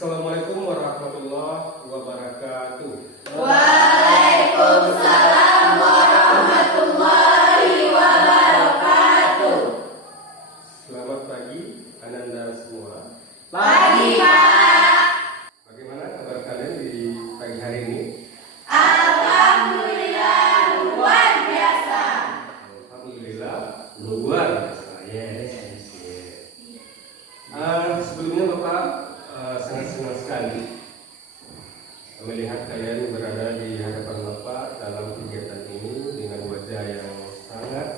Assalamualaikum warahmatullahi wabarakatuh. Waalaikumsalam warahmatullahi wabarakatuh. Selamat pagi Ananda semua. Pagi, Pak. Bagaimana kabar kalian di pagi hari ini? Alhamdulillah luar biasa. Alhamdulillah luar biasa. Yes. Sebelumnya Bapak sangat senang sekali melihat kalian berada di hadapan Bapak dalam kegiatan ini dengan wajah yang sangat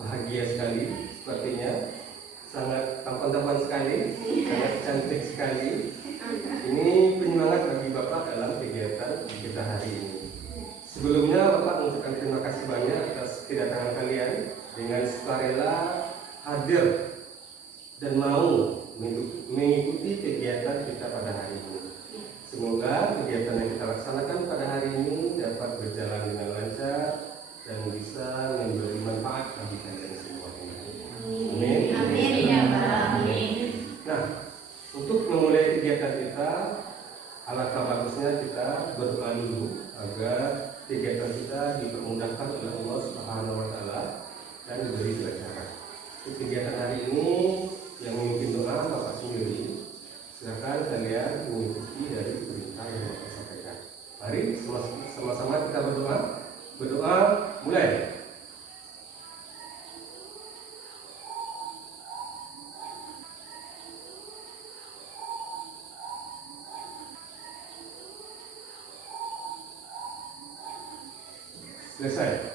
bahagia sekali, sepertinya sangat tampan-tampan sekali, sangat cantik sekali. Ini penyemangat bagi Bapak dalam kegiatan kita hari ini. Sebelumnya Bapak mengucapkan terima kasih banyak atas kedatangan kalian dengan sukarela hadir dan mau mengikuti kegiatan kita pada hari ini. Semoga kegiatan yang kita laksanakan pada hari ini dapat berjalan dengan lancar dan bisa memberi manfaat bagi kalian semua. Amin. Amin ya Pak. Amin. Nah, untuk memulai kegiatan kita, alangkah bagusnya kita berdoa dulu agar kegiatan kita dipermudahkan oleh Allah Subhanahu wa taala dan diberi kelancaran. Kegiatan hari ini yang memimpin doa Bapak sendiri. Silakan kalian mengikuti dari perintah yang Bapak sampaikan. Mari sama-sama kita berdoa. Berdoa mulai. Selesai.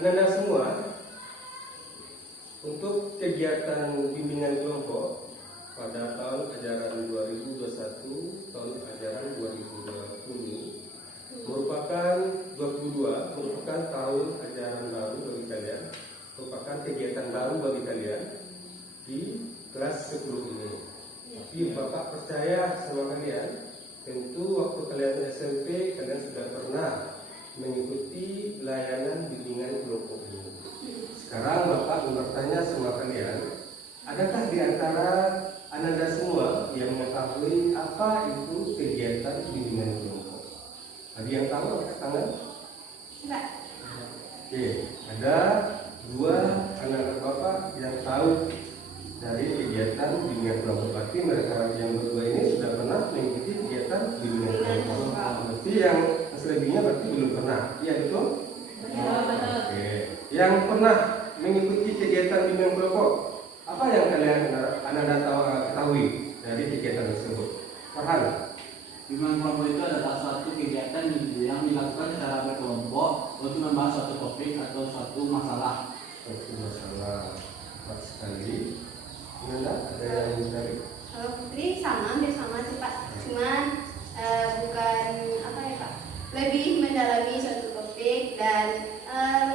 Anda semua, untuk kegiatan bimbingan kelompok pada tahun ajaran 2021 tahun ajaran 2020 merupakan 22 merupakan tahun ajaran baru bagi kalian, merupakan kegiatan baru bagi kalian di kelas 10 ini. Tapi Bapak percaya sama kalian, tentu waktu kalian SMP kalian sudah pernah mengikuti layanan bimbingan kelompok ini. Sekarang Bapak bertanya sama kalian, adakah di antara Anda semua yang mengetahui apa itu kegiatan bimbingan kelompok? Ada yang tahu angkat tangan? Enggak. Oke, ada dua anak-anak Bapak yang tahu dari kegiatan bimbingan kelompok. Berarti mereka yang berdua ini sudah pernah mengikuti kegiatan bimbingan kelompok. Berarti yang selebihnya berarti belum pernah. Iya betul? Betul. Oke. Yang pernah mengikuti kegiatan bimbingan kelompok, apa yang kalian Anda ketahui dari kegiatan tersebut? Farhan. Bimbingan kelompok itu adalah suatu kegiatan yang dilakukan secara berkelompok untuk membahas suatu topik atau suatu masalah. Suatu masalah. Tepat sekali. Anda ada yang mencari? Kalau Putri sama, hampir sama sih Pak. Cuman bukan apa ya Pak, lebih mendalami suatu topik dan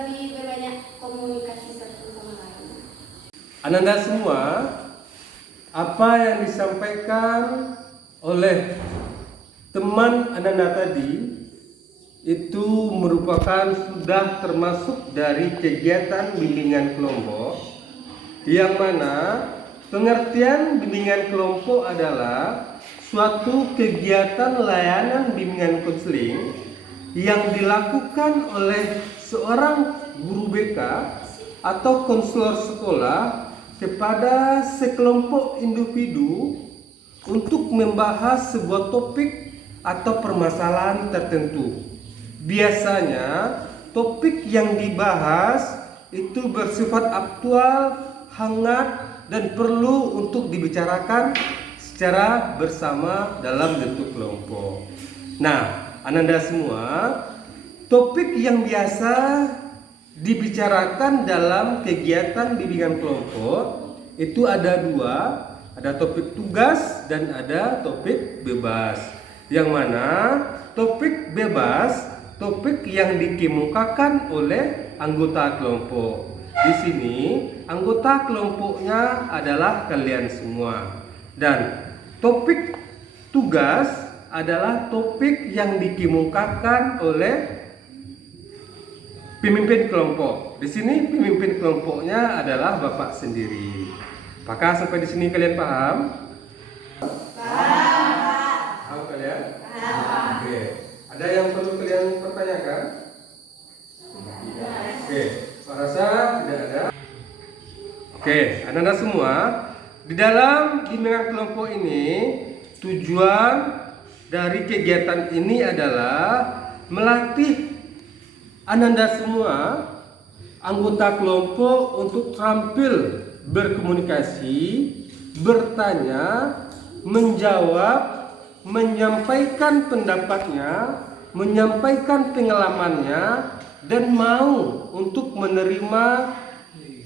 lebih berbanyak komunikasi satu sama lain. Ananda semua, apa yang disampaikan oleh teman Ananda tadi itu merupakan sudah termasuk dari kegiatan bimbingan kelompok, yang mana pengertian bimbingan kelompok adalah suatu kegiatan layanan bimbingan konseling yang dilakukan oleh seorang guru BK atau konselor sekolah kepada sekelompok individu untuk membahas sebuah topik atau permasalahan tertentu. Biasanya topik yang dibahas itu bersifat aktual, hangat, dan perlu untuk dibicarakan secara bersama dalam bentuk kelompok. Nah, Ananda semua, topik yang biasa dibicarakan dalam kegiatan bimbingan kelompok itu ada dua, ada topik tugas dan ada topik bebas. Yang mana topik bebas, topik yang dikemukakan oleh anggota kelompok. Di sini anggota kelompoknya adalah kalian semua. Dan topik tugas adalah topik yang dikemukakan oleh pemimpin kelompok. Di sini pemimpin kelompoknya adalah Bapak sendiri. Apakah sampai di sini kalian paham? Paham kalian? Oke. Ada yang perlu kalian pertanyakan? Oke. Saya rasa tidak ada. Oke, anak-anak semua, di dalam bimbingan kelompok ini tujuan dari kegiatan ini adalah melatih Ananda semua anggota kelompok untuk terampil berkomunikasi, bertanya, menjawab, menyampaikan pendapatnya, menyampaikan pengalamannya, dan mau untuk menerima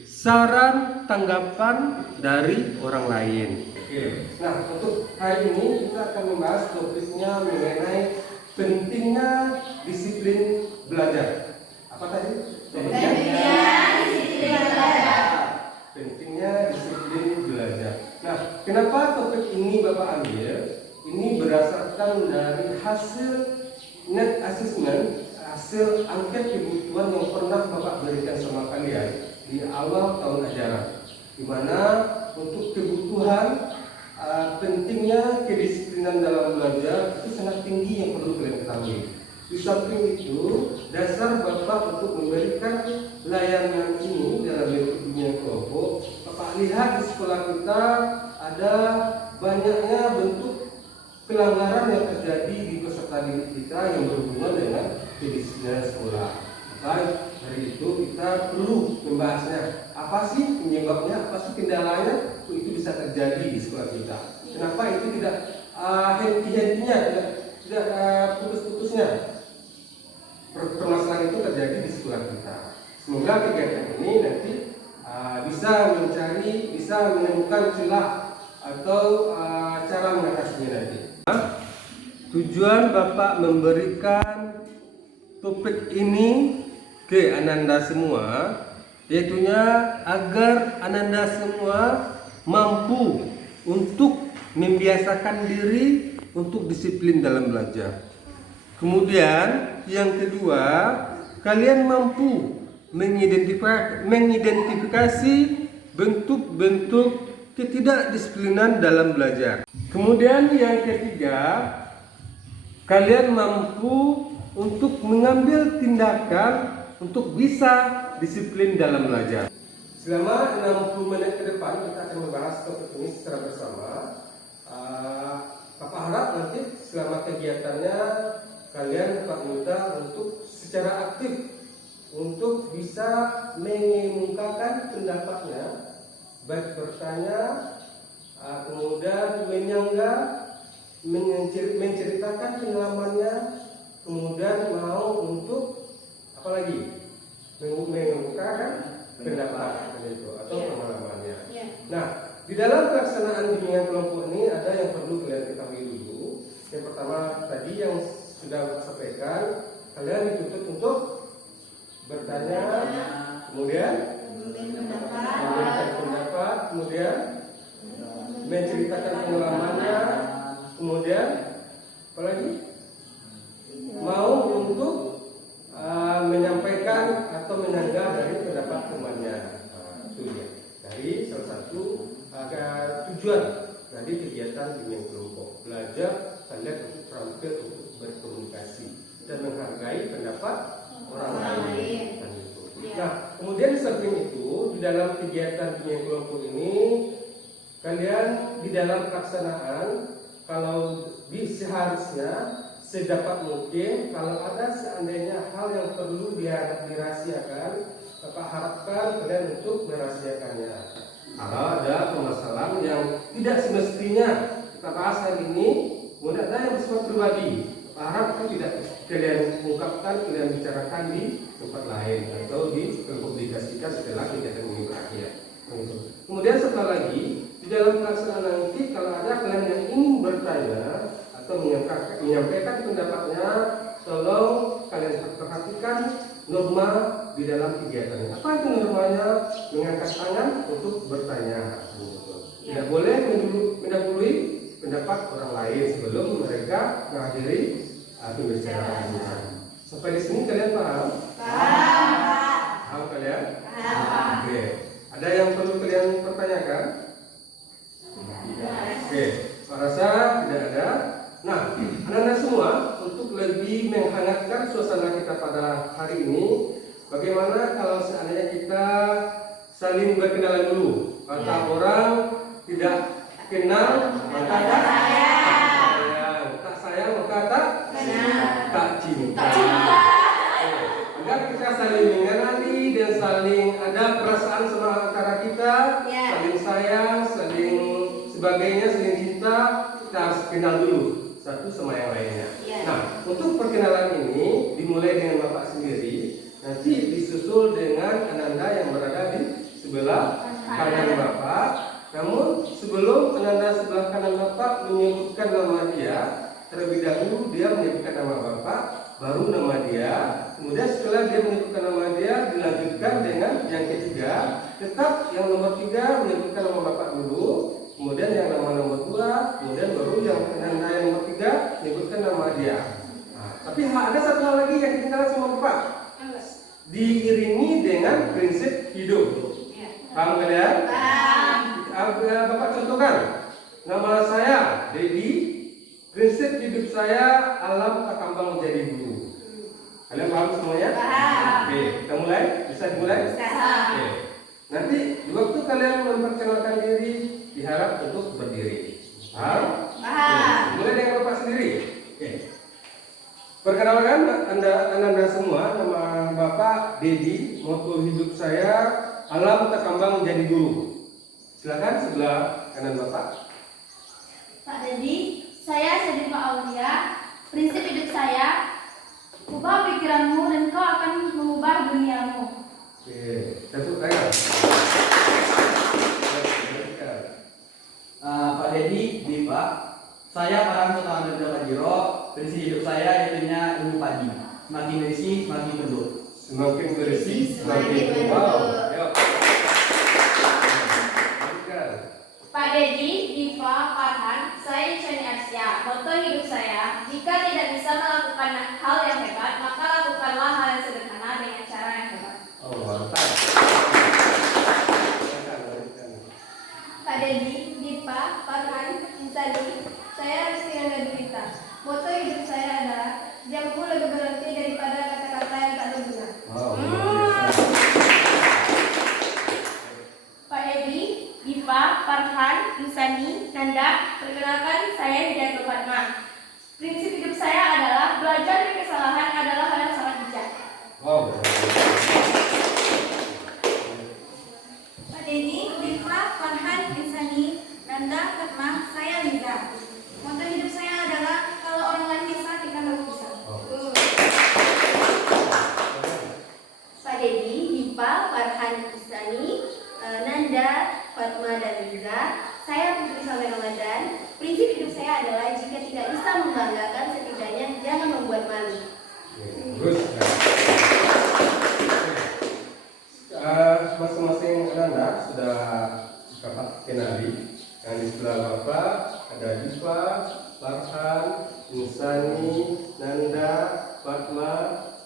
saran tanggapan dari orang lain. Oke. Nah, untuk hari ini kita akan membahas topiknya mengenai pentingnya disiplin belajar. Apa tadi? Pentingnya disiplin belajar. Nah, kenapa topik ini Bapak ambil? Ini berdasarkan dari hasil net assessment, hasil angket kebutuhan yang pernah Bapak berikan sama kalian di awal tahun ajaran, di mana untuk kebutuhan pentingnya kedisiplinan dalam belajar itu sangat tinggi yang perlu kalian ketahui. Di samping itu, dasar Bapak untuk memberikan layanan ini dalam bentuk bimbingan kelompok, Bapak lihat di sekolah kita ada banyaknya bentuk pelanggaran yang terjadi di peserta didik kita yang berhubungan dengan kedisiplinan sekolah. Maka dari itu kita perlu membahasnya. Apa sih penyebabnya? Apa sih kendalanya? Itu bisa terjadi di sekolah kita. Kenapa itu tidak henti-hentinya, tidak putus-putusnya? Permasalahan itu terjadi di sekolah kita. Semoga kegiatan ini nanti bisa menemukan celah atau cara mengatasinya nanti. Tujuan Bapak memberikan topik ini ke Ananda semua, yaitunya agar Ananda semua mampu untuk membiasakan diri untuk disiplin dalam belajar. Kemudian yang kedua, kalian mampu mengidentifikasi bentuk-bentuk ketidakdisiplinan dalam belajar. Kemudian yang ketiga, kalian mampu untuk mengambil tindakan untuk bisa disiplin dalam belajar. Selama 60 menit ke depan kita akan membahas topik ini secara bersama. Bapak harap nanti selama kegiatannya kalian dapat minta untuk secara aktif untuk bisa mengemukakan pendapatnya, baik bertanya, kemudian menyanggah, menceritakan pengalamannya, kemudian mau untuk apa lagi? Mengemukakan pendapat itu atau pengalamannya. Nah, di dalam pelaksanaan bimbingan kelompok ini ada yang perlu kalian ketahui dulu. Yang pertama tadi yang sudah saya sampaikan, kalian dituntut untuk bertanya, kemudian memberikan pendapat, kemudian menceritakan pengalamannya, kemudian apa lagi? Mau untuk menyampaikan atau menyanggah dari pendapat temannya. Itu dia. Dari salah satu tujuan dari kegiatan bimbingan kelompok, belajar kalian untuk terampil untuk berkomunikasi dan menghargai pendapat orang lain. Nah, kemudian di samping itu, di dalam kegiatan bimbingan kelompok ini, kalian di dalam pelaksanaan, kalau seharusnya sedapat mungkin, kalau ada seandainya hal yang perlu dirahasiakan, Bapak harapkan kalian untuk merahasiakannya. Kalau ada permasalahan yang tidak semestinya kita bahas hari ini, kemudian ada yang bersifat pribadi, Bapak harapkan tidak kalian ungkapkan, kalian bicarakan di tempat lain atau dipublikasikan setelah kegiatan ini berakhir. Kemudian satu lagi, di dalam pelaksanaan nanti kalau ada kalian yang ingin bertanya atau menyampaikan pendapatnya, tolong kalian perhatikan norma di dalam kegiatan. Apa itu normanya? Mengangkat tangan untuk bertanya. Tidak boleh mendahului pendapat orang lain sebelum mereka mengakhiri pembicaraan. Sampai di sini kalian paham? Paham kalian? Oke. Ada yang perlu kalian pertanyakan? Kata orang tidak kenal maka tak sayang. Tak sayang maka tak cinta. Agar kita saling mengenali dan saling ada perasaan sama antara kita, saling sayang, saling sebagainya, saling cinta, kita harus kenal dulu satu sama yang lainnya. Nah, untuk perkenalan ini dimulai dengan Bapak sendiri, nanti disusul dengan Ananda yang berada di sebelah kanan Bapak. Namun sebelum Ananda sebelah kanan Bapak menyebutkan nama dia, terlebih dahulu dia menyebutkan nama Bapak, baru nama dia. Kemudian setelah dia menyebutkan nama dia, dilanjutkan dengan yang ketiga. Tetap yang nomor 3 menyebutkan nama Bapak dulu, kemudian yang nama nomor 2, kemudian baru yang Ananda yang nomor 3 menyebutkan nama dia. Nah, tapi ada satu hal lagi yang ketinggalan sama Bapak. Diiringi dengan prinsip hidup. Paham kalian? Bapak contohkan. Nama saya Dedi. Prinsip hidup saya alam tak kambang menjadi guru. Kalian paham semuanya? Oke, kita mulai. Bisa dimulai? Oke. Nanti di waktu kalian memperkenalkan diri, diharap untuk berdiri. Paham? Mulai dengan Bapak sendiri. Oke. Perkenalkan Anda semua, nama Bapak Dedi. Moto hidup saya alam tak kambang menjadi guru. Silakan sebelah kanan Bapak. Pak Dedi, saya Sadifa Aulia. Prinsip hidup saya, ubah pikiranmu dan kau akan mengubah duniamu. Oke, tepuk tangan. Pak Dedi, Diva, saya Farhan Sultan Abdul Jiro. Prinsip hidup saya itunya ilmu padi. Semakin bersih, semakin teduh. Semakin bersih, semakin wow. Ayo. Pak Dedi, Diva, Farhan, saya Shani Asia. Moto hidup saya, jika tidak bisa melakukan hal yang hebat, maka lakukanlah hal yang sederhana dengan cara yang hebat. Oh, mantap. Pak Dedi, Diva, Farhan, Insani, saya Rizky Nanda Durita. Moto hidup saya adalah, jamku lebih berarti daripada kata-kata yang tak berguna. Wow, luar biasa. Pak Dedi, Diva, Farhan, Insani, Nanda, perkenalkan saya Hidayat Fatma. Prinsip hidup saya adalah belajar dari kesalahan adalah hal yang sangat bijak. Wow. Pak Dedi, Diva, Farhan, Insani, Nanda, Fatma, saya Liza. Moto hidup saya adalah kalau orang lain bisa, kita harus bisa. Pak Dedi, Diva, Farhan, Insani, Nanda, Fatma, dan Liza. Saya Putri Saleh Ramadan. Prinsip hidup saya adalah jika tidak bisa membanggakan, setidaknya jangan membuat malu. Terus. Masing-masing Anda sudah Bapak kenali. Yang di sebelah Bapak ada Diva, Farhan, Insani, Nanda, Fatma,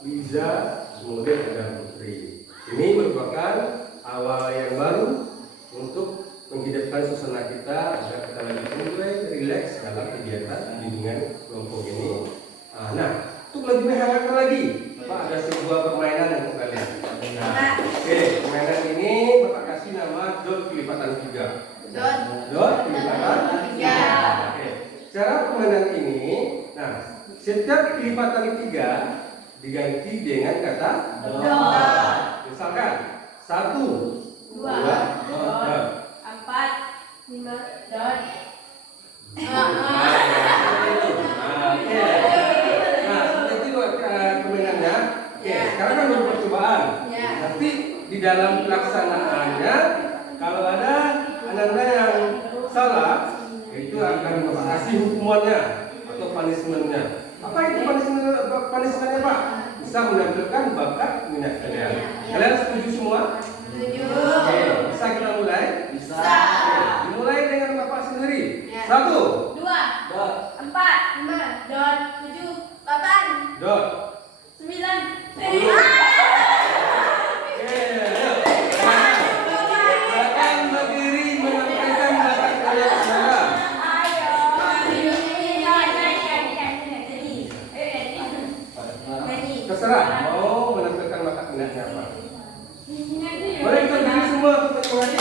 Liza, kemudian ada Putri. Ini merupakan awal yang baru untuk menghidupkan suasana kita agar kita lebih mulai rileks dalam kegiatan bimbingan kelompok ini. Nah, untuk lebih menghangatkan lagi, Pak, ada sebuah permainan untuk kalian. Nah, oke, permainan ini Bapak kasih nama dot kelipatan 3. Dot kelipatan 3. Oke. Cara permainan ini, nah, setiap kelipatan 3 diganti dengan kata dot. Misalkan 1, 2, dot. 4, 5, dot. Seperti itu permainannya. Oke, sekarang kan baru percobaan. Nanti di dalam pelaksanaannya, kalau ada Ananda yang salah, itu akan Bapak kasih hukumannya atau punishment-nya. Apa itu punishment-nya, Pak? Bisa menampilkan bakat minat kalian. Kalian setuju semua? Setuju. Oke, bisa kita mulai? Bisa. Oke, dimulai dengan Bapak sendiri. 1, 2, Dot. 4, 5, dot. 7, 8, dot. 9. Silakan berdiri menampilkan bakat kalian semua. Terserah mau menampilkan bakat minatnya apa. Mari kita berdiri semua untuk berkongsi.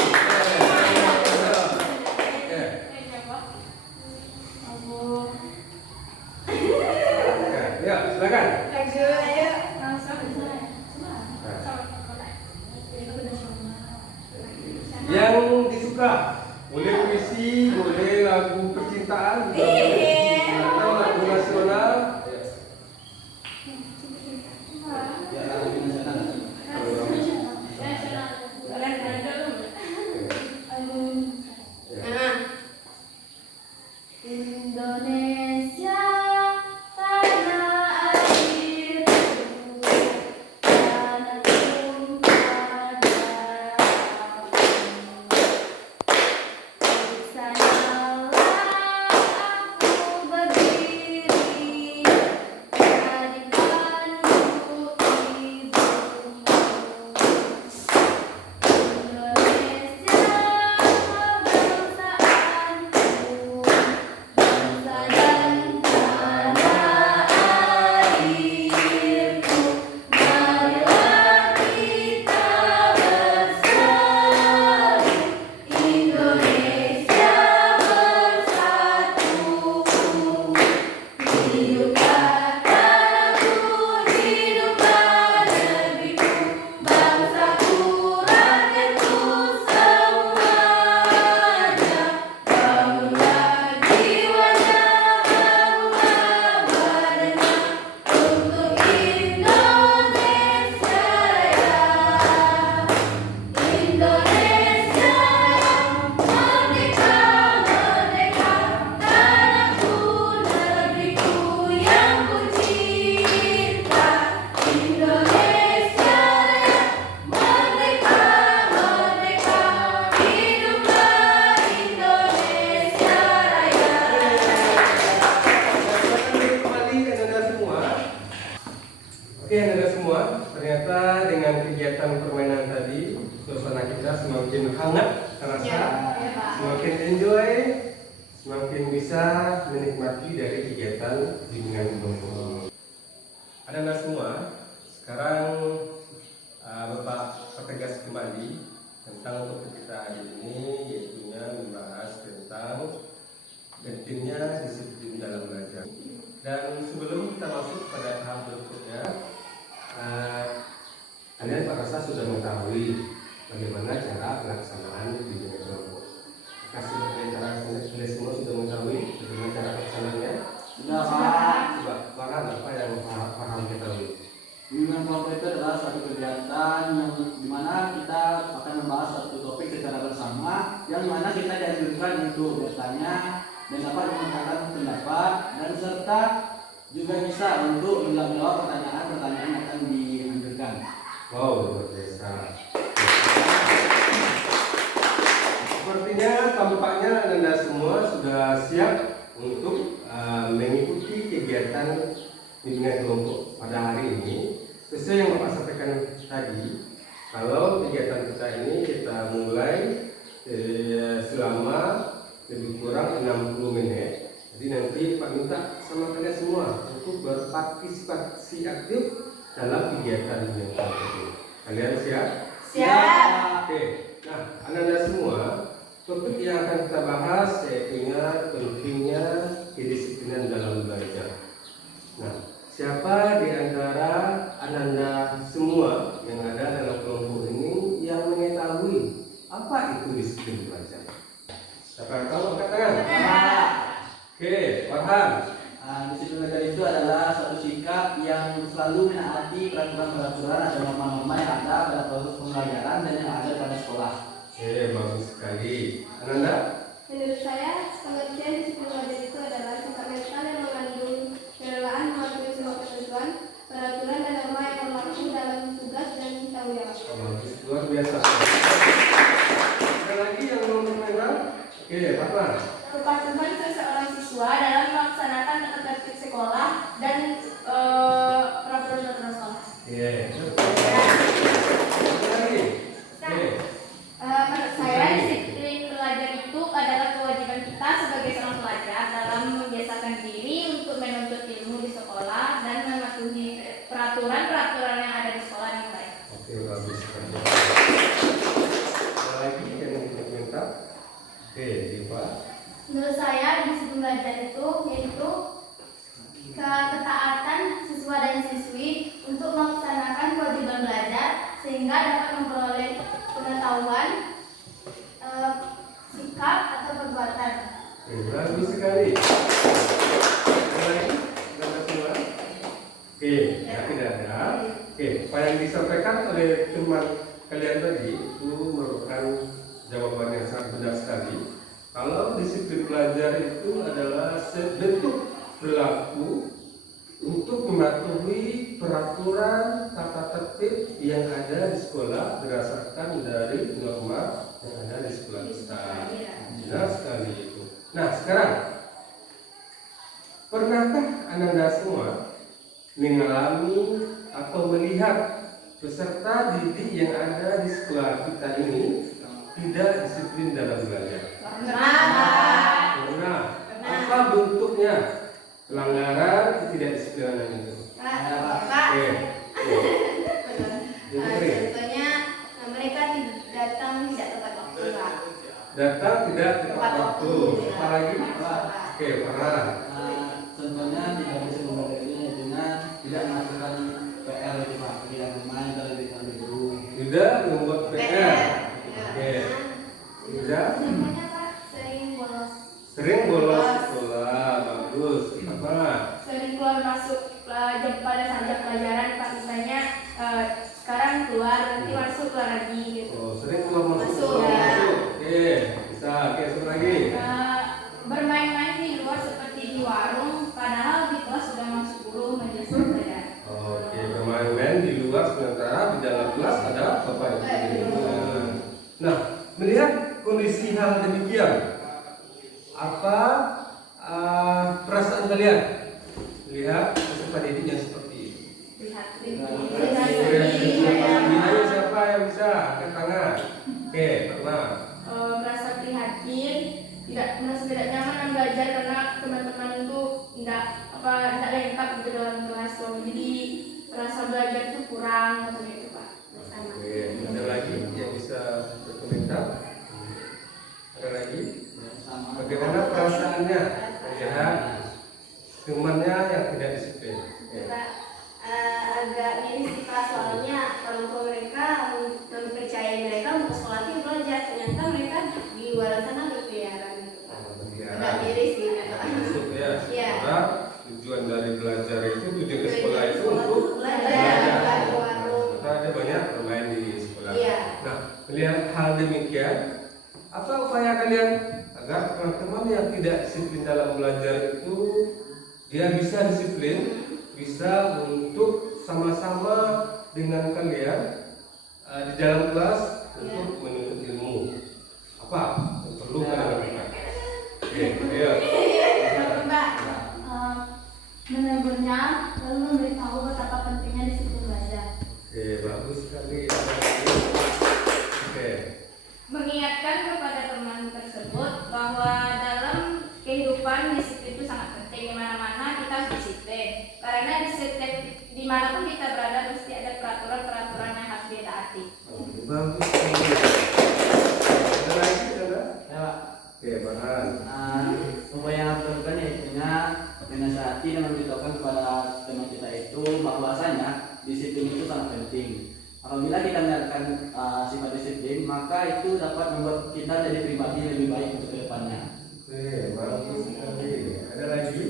suka. Boleh puisi, boleh lagu percintaan, juga boleh. Atau lagu nasional. Ya, lagu nasional. Indonesia tanah airku, tanah tumpah darahku. Di sanalah aku berdiri, jadi pandu ibumu. Indonesia kebangsaanku, bangsa dan tanah airku. Marilah kita bersatu, Indonesia bersatu. Hiduplah tanahku, hiduplah negeriku, bangsaku, rakyatku semuanya. Bangunlah jiwanya, bangunlah badannya, untuk Indonesia Raya. Indonesia merdeka, merdeka, tanahku, negeriku yang ku cinta. Indonesia Raya, merdeka, merdeka, hiduplah Indonesia Raya. Kembali ke Anda semua. Oke, Anda semua, ternyata dengan kegiatan permainan tadi, suasana kita semakin hangat terasa, semakin enjoy, semakin bisa menikmati dari kegiatan bimbingan kelompok. Anda semua, sekarang Bapak pertegas kembali tentang topik kita hari ini, yaitu membahas tentang pentingnya disiplin dalam belajar. Dan sebelum kita masuk pada tahap berikutnya, kalian Pak rasa sudah mengetahui bagaimana cara pelaksanaan bimbingan kelompok. Kasih cara kalian semua sudah mengetahui bagaimana cara pelaksanaannya. Sudah, Pak. Coba Farhan, apa yang Farhan ketahui? Bimbingan kelompok itu adalah suatu kegiatan yang dimana kita akan membahas suatu topik secara bersama, yang dimana kita dianjurkan untuk bertanya dan dapat mengungkapkan pendapat, dan serta juga bisa untuk menjawab pertanyaan-pertanyaan yang akan dianjurkan. Wow, luar biasa. Sepertinya tampaknya Anda semua sudah siap untuk mengikuti kegiatan bimbingan kelompok pada hari ini. Sesuai yang Bapak sampaikan tadi, kalau kegiatan kita ini kita mulai selama lebih kurang 60 menit. Jadi nanti Pak minta sama kalian semua untuk berpartisipasi aktif dalam kegiatan bimbingan kelompok ini. Kalian siap? Siap. Oke. Nah, Anda semua, topik yang akan kita bahas yaitu pentingnya kedisiplinan dalam belajar. Nah, siapa di antara Anda semua yang ada dalam kelompok ini yang mengetahui apa itu disiplin belajar? Siapa yang tahu angkat tangan? Oke, Farhan. Disiplin belajar itu adalah suatu sikap yang selalu menaati peraturan-peraturan atau norma-norma yang ada pada proses pembelajaran dan yang ada pada sekolah. Oke, bagus sekali. Ananda? Menurut saya, pengertian disiplin belajar itu adalah sikap mental yang mengandung kerelaan mematuhi semua ketentuan, peraturan dan norma yang berlaku dalam tugas dan tanggung jawab. Bagus, luar biasa. Ada lagi yang mau bermain? Oke, Farhan. Kepatuhan seseorang siswa dalam melaksanakan tata tertib sekolah dan peraturan-peraturan sekolah. Iya. Ada lagi? Oke. Menurut saya, disiplin belajar itu adalah kewajiban kita sebagai seorang pelajar dalam membiasakan diri untuk menuntut ilmu di sekolah dan mematuhi peraturan-peraturan yang ada di sekolah dengan baik. Oke, bagus sekali. Ada lagi yang ingin minta? Oke, Diva. Menurut saya, disiplin belajar itu yaitu ketaatan siswa dan siswi untuk melaksanakan kewajiban belajar sehingga dapat memperoleh pengetahuan sikap atau perbuatan. Bagus sekali. Ada lagi? Ada semua? Oke, ya, tidak ada. Oke, apa yang disampaikan oleh teman kalian tadi itu merupakan jawaban yang sangat benar sekali. Kalau disiplin belajar itu adalah bentuk perilaku untuk mematuhi peraturan tata tertib yang ada di sekolah berdasarkan dari norma yang ada di sekolah kita. Benar sekali itu. Nah, sekarang pernahkah Anda semua mengalami atau melihat peserta didik yang ada di sekolah kita ini tidak disiplin dalam belajar? Pernah. Apa bentuknya pelanggaran ketidakdisiplinan itu? Oke. Contohnya mereka datang tidak tepat waktu, Pak. Datang tidak tepat waktu. Apa lagi? Oke, pernah. Contohnya tidak bisa memberikannya dengan tidak melakukan PR itu Pak, tidak bermain kalau di kantor guru. Tidak membuat PR. Oke. Tidak. Contohnya Pak, Sering bolos sekolah. Bagus. Apa? sering keluar masuk pada saat jam pelajaran, Pak. Misalnya sekarang keluar, nanti masuk keluar lagi gitu. Oh, sering keluar masuk. Masuk, keluar ya. masuk. Oke, bisa. Oke, satu lagi. Bermain-main di luar seperti di warung, padahal di kelas sudah masuk guru majelis pelajaran. Oke, bermain-main di luar sementara di dalam kelas ada bapak ibu. Nah, melihat kondisi hal demikian, apa perasaan kalian melihat peserta didik yang seperti ini? Lihat Ayo siapa yang bisa angkat tangan? Oke, pernah. merasa prihatin, tidak nyaman dan belajar karena teman-teman itu tidak lengkap gitu dalam kelas, jadi rasa belajar itu kurang atau gitu Pak. Sama. Oke, ada lagi yang bisa berkomentar? Ada lagi? Bagaimana perasaannya melihat temannya yang tidak disiplin? Kita agak miris sih Pak, soalnya orang tua mereka mempercayai mereka untuk sekolah itu belajar, ternyata mereka di luar sana berkeliaran gitu Pak. Agak miris sih Kak. Masuk ya, Iya. karena tujuan dari belajar itu, tujuan ke sekolah itu untuk belajar, bukan ke warung. Kita ada banyak bermain di sekolah. Iya. Nah, melihat hal demikian, apa upaya kalian agar teman-teman yang tidak disiplin dalam belajar itu dia bisa disiplin, bisa untuk sama-sama dengan kalian di dalam kelas untuk menuntut ilmu? Apa yang perlu kalian lakukan? Oke, ayo. Mbak, menegurnya lalu memberitahu betapa pentingnya disiplin belajar. Oke, bagus sekali. Oke. Mengingatkan kepada teman tersebut bahwa dalam kehidupan disiplin itu sangat penting. Di mana-mana kita harus disiplin. Karena di setiap dimanapun kita berada mesti ada peraturan-peraturan yang harus ditaati. Bagus sekali. Ada lagi, ada? Ya, Oke, Bahan. upaya yang harus dilakukan yaitu menasihati dan memberitahukan kepada teman kita itu bahwasanya disiplin itu sangat penting. Apabila kita menerapkan sifat disiplin, maka itu dapat membuat kita jadi pribadi lebih baik untuk kedepannya. Oke, bagus sekali. Ada lagi?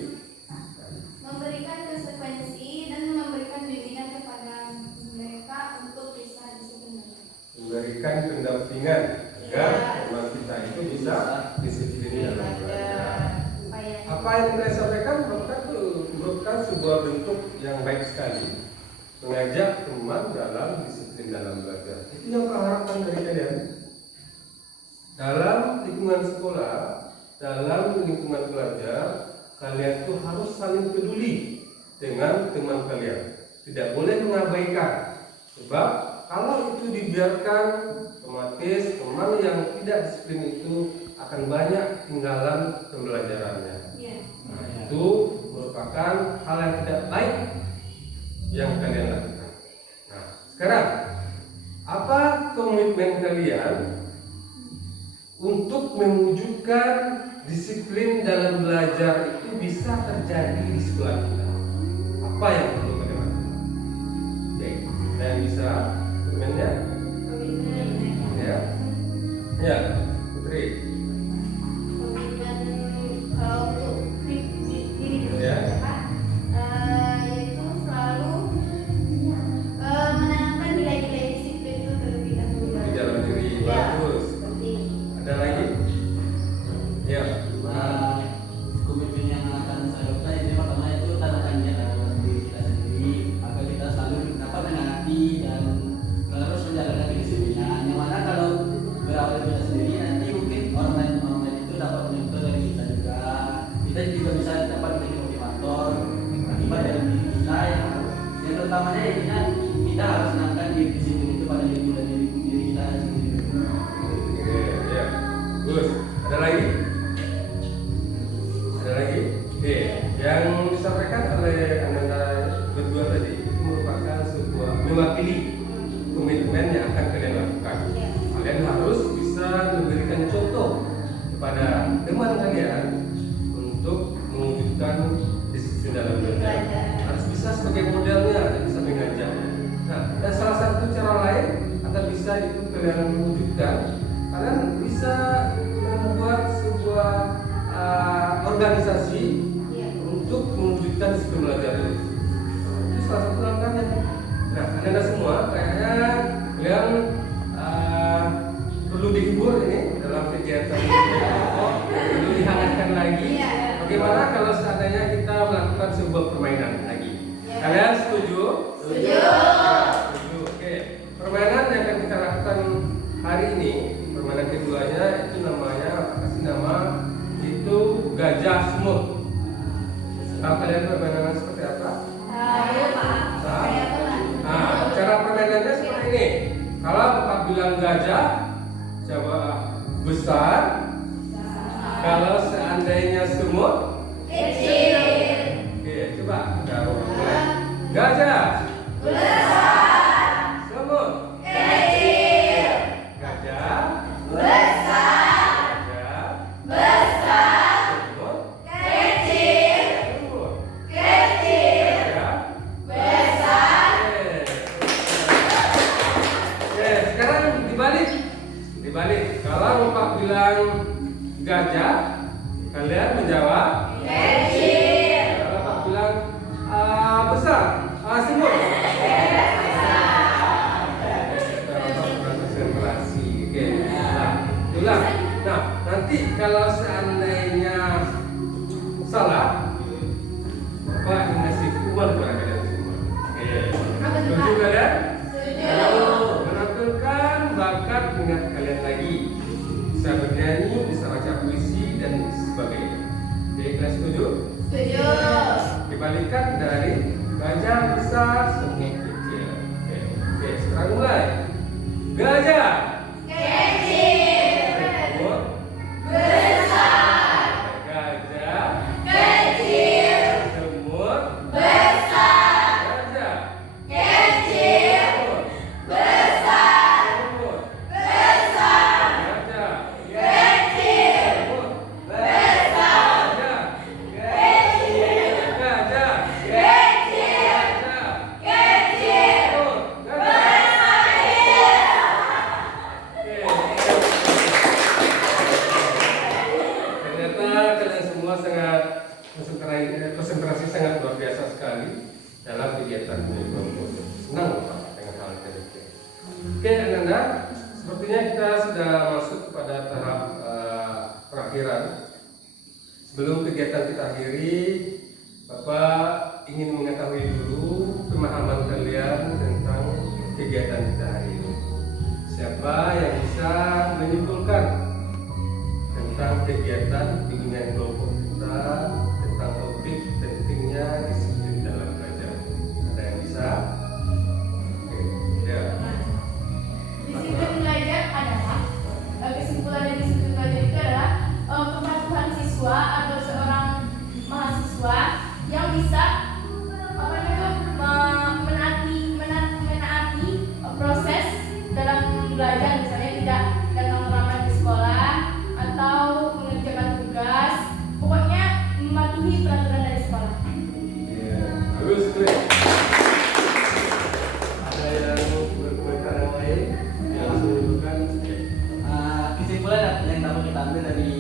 Memberikan konsekuensi dan memberikan bimbingan kepada mereka untuk bisa disiplin. Memberikan pendampingan agar teman kita itu bisa disiplin dalam belajar. Apa yang kita sampaikan merupakan sebuah bentuk yang baik sekali, mengajak teman dalam disiplin dalam belajar. Itu yang keharapkan dari kalian dalam lingkungan sekolah, dalam lingkungan belajar. Kalian tuh harus saling peduli dengan teman kalian, tidak boleh mengabaikan. Sebab kalau itu dibiarkan, otomatis teman yang tidak disiplin itu akan banyak tinggalan pembelajarannya. Nah, itu merupakan hal yang tidak baik yang kalian lakukan. Nah, sekarang apa komitmen kalian untuk mewujudkan disiplin dalam belajar itu bisa terjadi di sekolah kita? Apa yang perlu kalian lakukan? Oke, saya bisa komennya? Ya, ya, Putri. Bagus. Ada lagi? Ada lagi? Oke. Yang disampaikan oleh Anda berdua tadi itu merupakan sebuah mewakili komitmen yang akan kalian lakukan. Kalian harus bisa memberikan contoh kepada teman kalian untuk mewujudkan disiplin dalam belajar. Harus bisa sebagai modelnya dan bisa mengajak. Nah, dan salah satu cara lain agar bisa itu kalian wujudkan, kalian bisa membuat sebuah organisasi untuk mewujudkan disiplin belajar itu. Itu salah satu langkahnya. Nah, anda semua kayaknya kalian perlu dihibur ini dalam kegiatan ini. Perlu dihangatkan lagi. Bagaimana kalau seandainya kita melakukan sebuah permainan lagi? Kalian setuju? Setuju. Setuju. Oke. Permainan yang akan kita lakukan hari ini, permainan keduanya itu namanya, kasih nama itu gajah semut. Tahu kalian permainannya seperti apa? Tahu, Pak. Saya pernah. Nah, cara permainannya seperti ini. Kalau Bapak bilang gajah, coba besar. Kalau seandainya semut, Kecil. oke, coba kita mulai. Gajah, Besar. semut, Kecil. gajah, Besar. gajah, Besar. semut, Kecil. semut, Kecil. gajah. Besar. Oke, sekarang dibalik. Dibalik. Kalau Bapak bilang gajah, kalian menjawab Kecil. kalau Bapak bilang besar, semut. Konsentrasi. Oke. Nah, ulang. Nah, nanti kalau seandainya salah, Bapak ngasih hukuman kepada kalian semua. Oke. Apa tuh, Setuju Pak? kalian? Setuju. Menampilkan bakat minat kalian lagi. Bisa bernyanyi, bisa baca puisi dan sebagainya. Oke, kalian setuju? Setuju. Dibalikan dari gajah besar, semut kecil. Oke, sekarang mulai. Gajah, Kecil. semut, Besar. gajah, Kecil. semut, Besar. gajah, Kecil. semut, Besar. semut, Besar. gajah, Kecil. semut, Besar. gajah, Kecil. gajah, Kecil. gajah, Kecil. semut, gajah. Ternyata kalian semua sangat konsentrasi sangat luar biasa sekali dalam kegiatan ini kelompok. Senang Pak dengan hal ini. Oke, Nanda, sepertinya kita sudah masuk kepada tahap perakhiran. Sebelum kegiatan kita akhiri, Bapak ingin mengetahui dulu pemahaman kalian tentang kegiatan kita hari ini. Siapa yang bisa menyimpulkan tentang kegiatan bimbingan kelompok kita, tentang topik pentingnya disiplin dalam belajar? Ada yang bisa? Oke, ya. Disiplin belajar adalah kesimpulan dari disiplin belajar itu adalah kepatuhan siswa atau seorang mahasiswa yang bisa menaati proses dalam belajar, misalnya tidak datang terlambat di sekolah atau mengerjakan tugas, pokoknya mematuhi peraturan dari sekolah. Iya, bagus, Bre. Ada yang berkomentar yang lain yang menunjukkan? Kesimpulan yang dapat kita ambil dari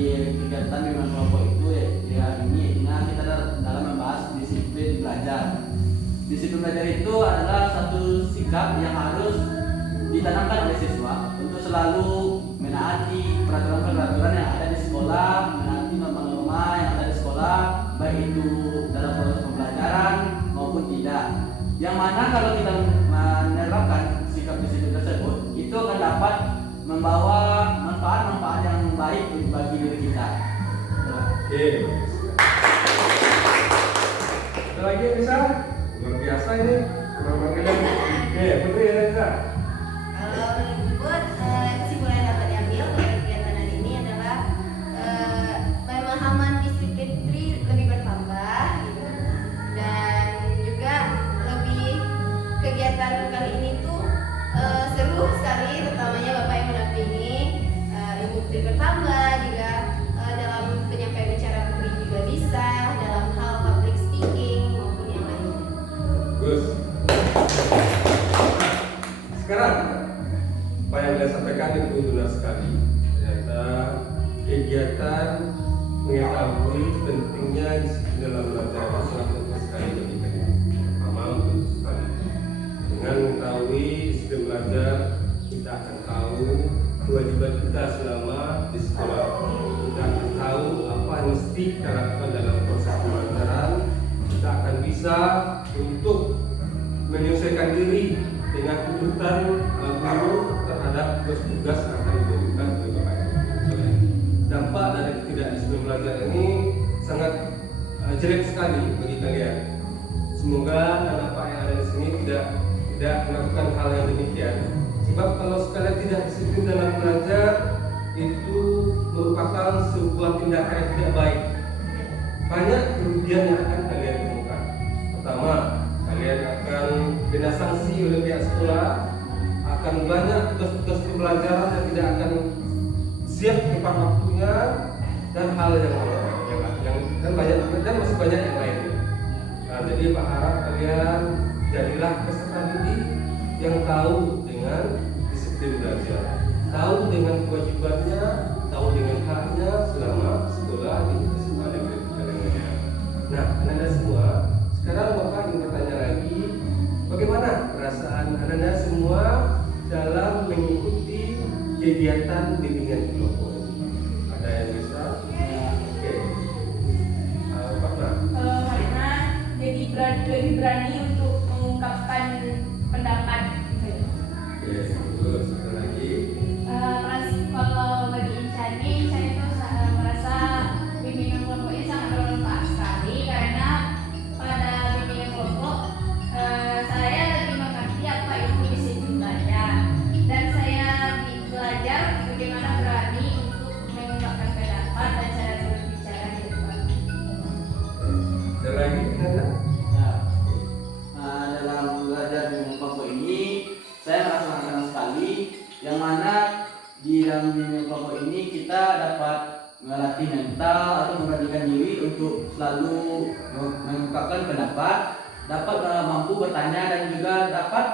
kegiatan bimbingan kelompok itu ya ini, kita dalam membahas disiplin belajar. Disiplin belajar itu adalah satu sikap yang harus ditanamkan oleh siswa untuk selalu menaati peraturan-peraturan yang ada di sekolah, menaati norma-norma yang ada di sekolah, baik itu dalam proses pembelajaran maupun tidak. Yang mana kalau kita menerapkan sikap disiplin tersebut, itu akan dapat membawa manfaat-manfaat yang baik bagi diri kita. Oke, bagus. Ada lagi yang bisa? Luar biasa ini. Oke, Putri ada nggak? Kalau menyebut kesimpulan yang dapat diambil dari kegiatan hari ini adalah akan mengetahui pentingnya disiplin dalam belajar itu sangat penting sekali bagi kalian. Pertama untuk sekali dengan mengetahui disiplin belajar, kita akan tahu kewajiban kita selama di sekolah. Kita akan tahu apa yang mesti kita lakukan dalam proses pembelajaran. Kita akan bisa untuk menyesuaikan diri dengan tuntutan guru terhadap tugas-tugas yang akan diberikan oleh Bapak Ibu. Dampak dari tidak disiplin belajar ini sangat jelek sekali bagi kalian. Semoga anak-anak yang ada di sini tidak melakukan hal yang demikian. Sebab kalau sekalian tidak disiplin dalam belajar, itu merupakan sebuah tindakan yang tidak baik. Banyak kerugian yang akan kalian temukan. Pertama, kalian akan kena sanksi oleh pihak sekolah, akan banyak tugas-tugas pembelajaran yang tidak akan siap tepat waktunya, dan hal yang banyak dan masih banyak yang lainnya. Nah, jadi Pak harap kalian jadilah peserta didik yang tahu dengan disiplin belajar, tahu dengan kewajibannya, tahu dengan haknya selama sekolah di SMA negeri Kalengannya. Nah, anda semua, sekarang Bapak ingin bertanya lagi, bagaimana perasaan anda semua dalam mengikuti kegiatan bimbingan kelompok ini? Ada yang bisa? Oke. Pak Nah. Karena jadi lebih berani untuk mengungkapkan pendapat. Oke, terus satu lagi. Kalau bagi Insyani, saya itu merasa bimbingan kelompok ini sangat bermanfaat sekali karena pada bimbingan kelompok saya lebih mengerti apa itu disiplin belajar dan saya belajar bagaimana berani untuk mengungkapkan pendapat dan cara berbicara di depan. Ada lagi? Nanda? Dalam belajar bimbingan kelompok ini saya merasa senang sekali, yang mana di dalam bimbingan kelompok ini kita dapat melatih mental atau memberanikan diri untuk selalu mengungkapkan pendapat, dapat mampu bertanya dan juga dapat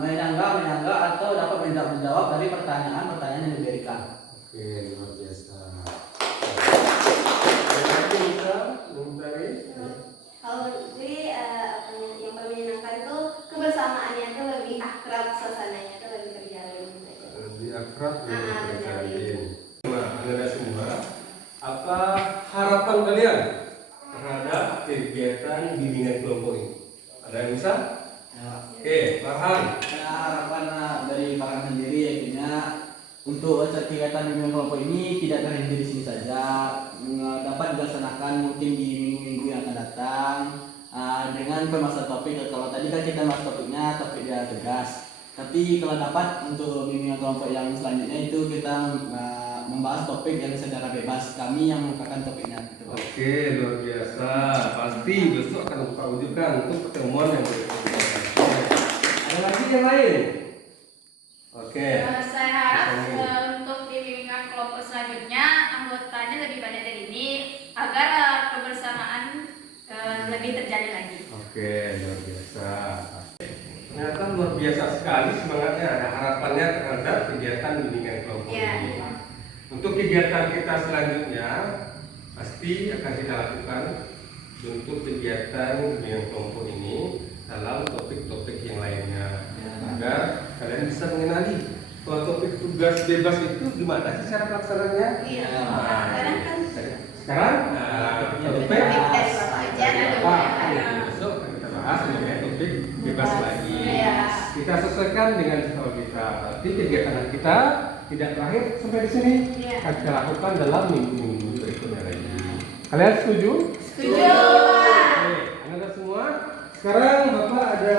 menyanggah atau dapat menjawab dari pertanyaan-pertanyaan yang diberikan. Oke, luar biasa. Ada lagi bisa mencari? Kalau gue yang paling menyenangkan itu kebersamaannya itu lebih akrab, suasananya itu lebih terjalin. Lebih akrab, lebih benar. terjalin. Nah, anda semua, apa harapan kalian terhadap kegiatan bimbingan kelompok ini? Ada yang bisa? Oke, Farhan. Harapan dari Farhan sendiri yakinnya untuk kegiatan bimbingan kelompok ini tidak terhenti di sini saja, dapat dilaksanakan mungkin di minggu-minggu yang akan datang dengan permasalahan topik. Kalau tadi kan kita bahas topiknya topiknya tegas, tapi kalau dapat untuk bimbingan kelompok yang selanjutnya itu kita membahas topik yang secara bebas, kami yang mengungkapkan topiknya. Oke, luar biasa. Pasti besok akan buka wujudkan untuk pertemuan yang berikutnya. Ada lagi yang lain? Oke. Saya harap untuk di bimbingan kelompok selanjutnya anggotanya lebih banyak dari ini agar kebersamaan lebih terjalin lagi. Oke, luar biasa. Ternyata luar biasa sekali semangatnya, ada harapannya terhadap kegiatan bimbingan kelompok ini. Untuk kegiatan kita selanjutnya pasti akan kita lakukan untuk kegiatan bimbingan kelompok ini dalam topik-topik yang lainnya, agar kalian bisa mengenali bahwa topik tugas bebas itu gimana sih cara pelaksanaannya. Iya. Sekarang Sekarang kan sekarang topik topik dari Bapak aja besok akan kita bahas mengenai topik bebas lagi. Iya. Kita sesuaikan dengan jadwal kita. Tapi kegiatan kita tidak terakhir sampai di sini. Iya. Akan kita lakukan dalam minggu-minggu berikutnya lagi. Kalian setuju? Setuju. Oke, Anda semua. Sekarang Bapak ada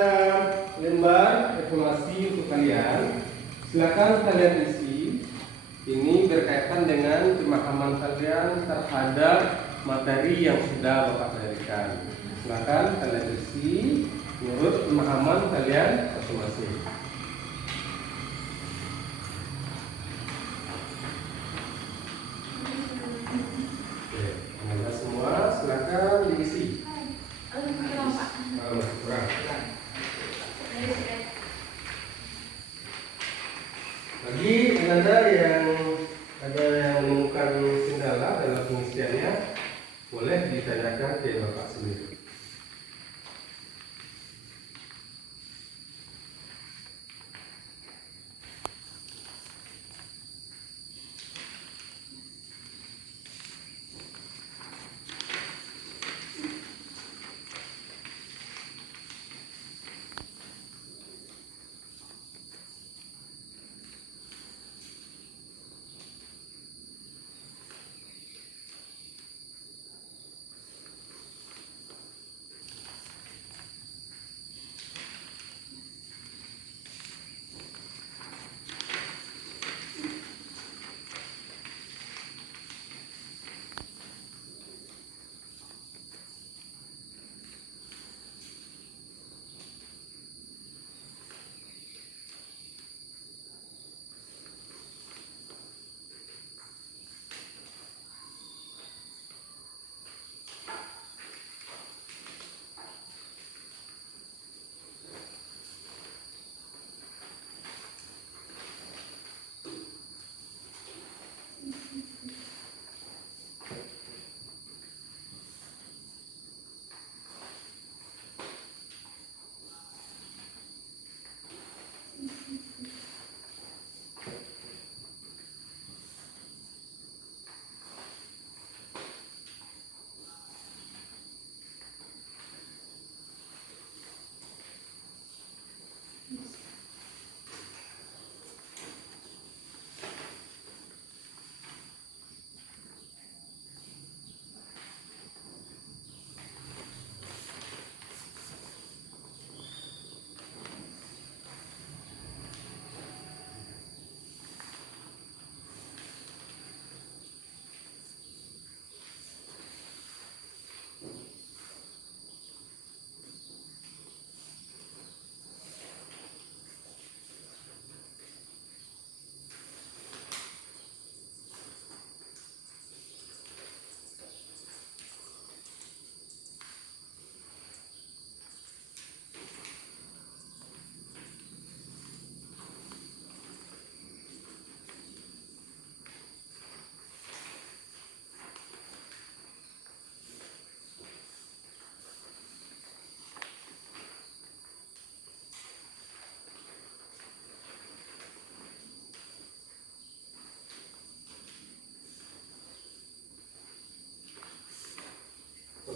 lembar evaluasi untuk kalian. Silakan kalian isi. Ini berkaitan dengan pemahaman kalian terhadap materi yang sudah Bapak berikan. Silakan kalian isi menurut pemahaman kalian masing-masing. Oke, Anda semua silakan diisi. Kurang. Bagi Anda yang ada yang menemukan salah dalam pengisiannya, boleh ditanyakan ke Bapak sendiri.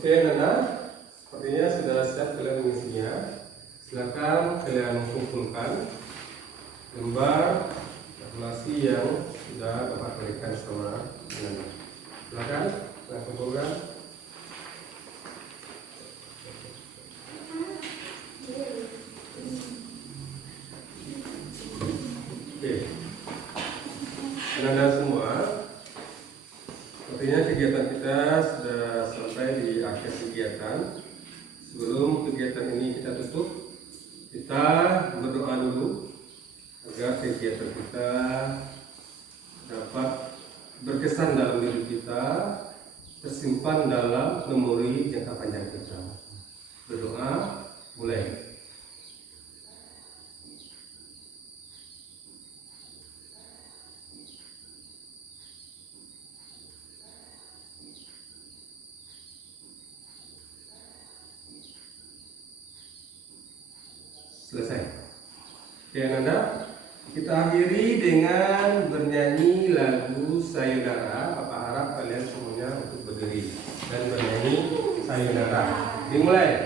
Oke, Nana, sepertinya sudah siap kalian mengisinya. Silakan kalian kumpulkan lembar kalkulasi yang sudah Bapak berikan sama Nana. Silakan, kalian kumpulkan. Oke, Nana semua. Sepertinya kegiatan kita sudah sampai di akhir kegiatan. Sebelum kegiatan ini kita tutup, kita berdoa dulu agar kegiatan kita dapat berkesan dalam diri kita, tersimpan dalam memori jangka panjang kita. Berdoa, mulai. Selesai. Oke, Nanda, kita akhiri dengan bernyanyi lagu Sayonara. Bapak harap kalian semuanya untuk berdiri dan bernyanyi Sayonara. Dimulai.